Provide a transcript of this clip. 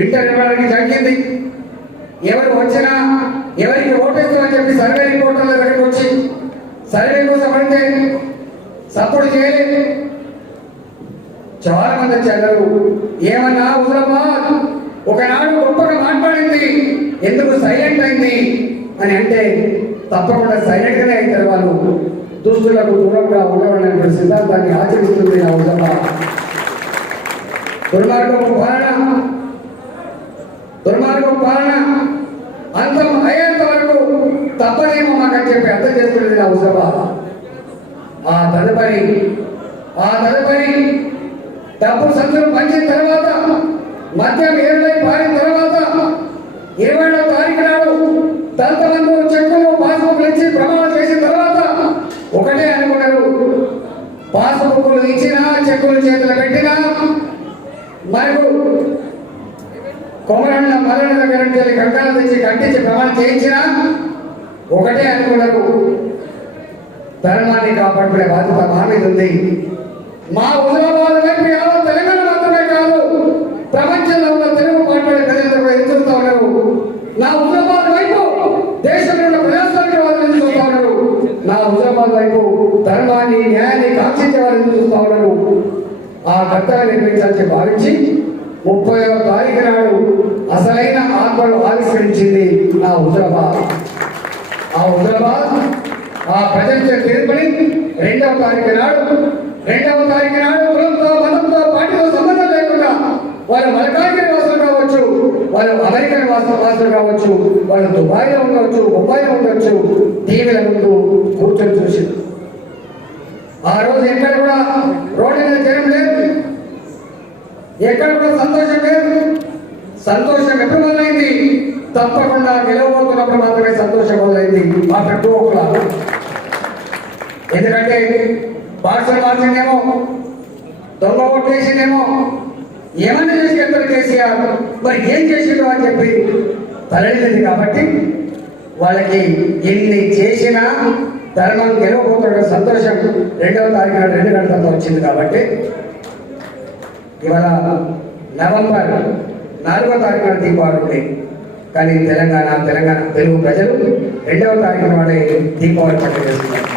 Inter ఇవ్వడానికి తగ్గింది. ఎవరు వచ్చినా ఎవరికి ఓటేస్తామని చెప్పి సర్వే రిపోర్టర్ల దగ్గరికి వచ్చి సర్వే కోసం అంటే సపోర్ట్ చేయలేదు. చాలా మంది వచ్చారు. ఏమన్నా హుజరాబాద్ ఒకనాడు గొప్పగా మాట్లాడింది, ఎందుకు సైలెంట్ అయింది అని అంటే తప్పకుండా సైలెంట్ గానే అవుతారు వాళ్ళు. దుస్తులకు దూరంగా ఉండవలనే సిద్ధాంతాన్ని ఆచరిస్తుంది నా హుజరాబాద్. దుర్మార్గం పాలన అంతం అయ్యేంత వరకు తప్పనేమో మాకని చెప్పి అర్థం చేసుకునేది నా హుజరాబాద్. ఆ తదుపరి డబ్బు సంచులు పంచిన తర్వాత, మద్యం ఏర్లై పారిన తర్వాత 20వ తారీఖు నాడు దళిత బంధు చెక్కులు పాస్బుక్లు ఇచ్చి ప్రమాణం చేసిన తర్వాత ఒకటే అనుకున్నారు, పాస్బుక్లు ఇచ్చినా చెక్కులు చేతులు పెట్టినా మనకు కొమరన్న మరణ దగ్గర నుంచి కంకాలు తెచ్చి కట్టించి ప్రమాణం చేయించినా ఒకటే అనుకున్నారు, ధర్మాన్ని కాపాడుకునే బాధ్యత మా మీద ఉంది. మా హుజరాబాద్ వైపు యావత్ తెలంగాణ మాత్రమే కాదు, ప్రపంచంలో ఉన్న తెలుగు మాట్లాడే ప్రజలందరూ కూడా ఎదురుస్తూ ఉన్నారు. నా హుజరాబాద్ వైపు దేశంలో ఉన్న ప్రజాస్వామ్యవాదులు ఎదురు చూస్తూ ఉన్నారు. నా హుజరాబాద్ వైపు ధర్మాన్ని న్యాయాన్ని కాక్షించే వారు ఎదురు చూస్తూ ఉన్నారు. ఆ కర్తవ్యం నిర్వహించాలని భావించి 30వ తారీఖు నాడు అసలైన ఆత్మను ఆవిష్కరించింది నా హుజరాబాద్. ఆ ప్రజల తీర్పుని 2వ తారీఖు నాడు కులంతో మతంతో పార్టీతో సంబంధం లేకుండా వాళ్ళు మలకాకి వాసులు కావచ్చు, వాళ్ళు అమెరికన్ వాసులు కావచ్చు, వాళ్ళు దుబాయ్లో ఉండవచ్చు, ముంబైలో ఉండవచ్చు, టీవీల ముందు కూర్చొని చూసి ఆ రోజు ఎక్కడ కూడా రోడ్డు మీద జనం లేదు, ఎక్కడ కూడా సంతోషం లేదు. సంతోషం ఎప్పుడు మొదలైంది? తప్పకుండా గెలవబోతున్నప్పుడు మాత్రమే సంతోషం మొదలైంది. ఆ పెట్టుకోకుండా ఎందుకంటే భాషలు మార్చిందేమో, దొంగ ఓట్లు వేసిందేమో, ఏమన్నా చేసుకెళ్తారు కేసీఆర్, మరి ఏం చేసిండు అని చెప్పి తరలింది. కాబట్టి వాళ్ళకి ఎన్ని చేసినా ధర్మం గెలవబోతున్న సంతోషం 2వ తారీఖు 2 గంటలతో వచ్చింది. కాబట్టి ఇవాళ నవంబర్ 4వ తారీఖున దీపావళి ఉండే, కానీ తెలంగాణ తెలుగు ప్రజలు 2వ తారీఖున వాడే దీపావళి పండుగ చేస్తున్నారు.